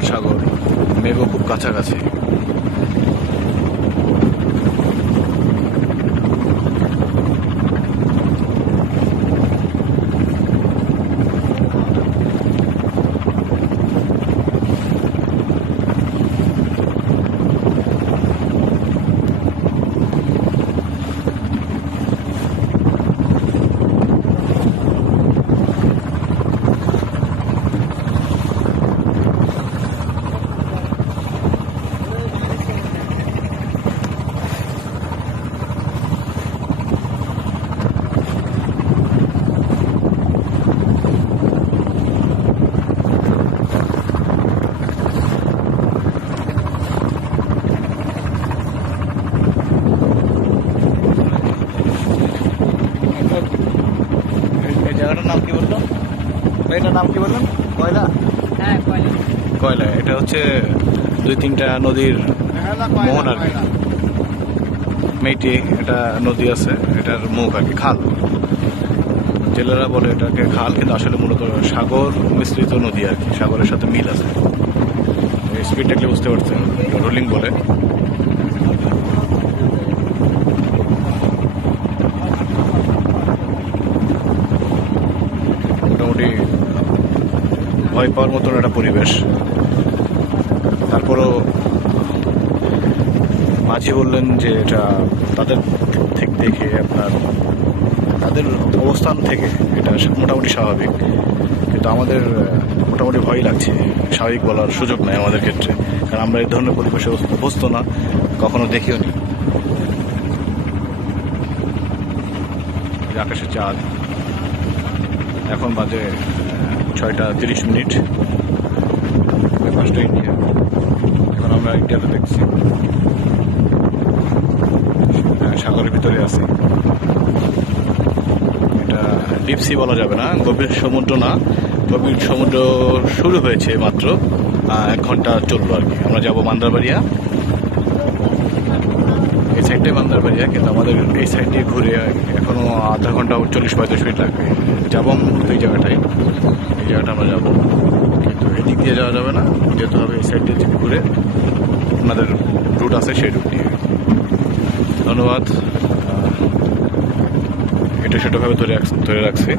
সাগর মেঘও খুব কাছাকাছি এই জায়গাটার নাম কি বলল এটার নাম কি বললেন? কয়লা? হ্যাঁ কয়লা। কয়লা এটা হচ্ছে দুই তিনটা নদীর মোহন আর কি। মেইটি এটা নদী আছে এটার মুখ আর কি খাল। জেলেরা বলে এটাকে খাল কিন্তু আসলে মূলত সাগর মিশ্রিত নদী আর কি সাগরের সাথে মিল আছে। এই স্পিড দেখলে বুঝতে পারছেন? রোলিং বলে। মোটামুটি ভয় পাওয়ার মতন একটা পরিবেশ। তারপরও মাঝি বললেন যে এটা তাদের থেকে দেখে আপনার তাদের অবস্থান থেকে এটা মোটামুটি স্বাভাবিক। কিন্তু আমাদের মোটামুটি ভয় লাগছে। স্বাভাবিক বলার সুযোগ নাই আমাদের ক্ষেত্রে। কারণ আমরা এই ধরনের পরিবেশে অভ্যস্ত না, কখনো দেখিও নি। এই আকাশে চাঁদ। এখন বাজে ছয়টা তিরিশ মিনিট। পাঁচটা ইন্ডিয়া এখন আমরা ইন্ডিয়াতে দেখছি। সাগরের ভিতরে আছি। এটা ডিপ সি বলা যাবে না, গভীর সমুদ্র না। গভীর সমুদ্র শুরু হয়েছে মাত্র এক ঘণ্টা চলল আর কি। আমরা যাব মান্দারবাড়িয়া। এই সাইডটাই মান্দারবাড়িয়া কিন্তু আমাদের এই সাইড দিয়ে ঘুরে এখনও আধা ঘণ্টা চল্লিশ পঁয়তাল্লিশ মিনিট লাগবে। যাব মূলত এই জায়গাটায়। এই জায়গাটা আমরা যাব। কিন্তু এদিক দিয়ে যাওয়া যাবে না। যেতে হবে এই সাইড দিয়ে ঘুরে, আপনাদের রুট আছে সেই রুট দিয়ে। ধন্যবাদ। এটা সেটাভাবে ধরে ধরে রাখছি।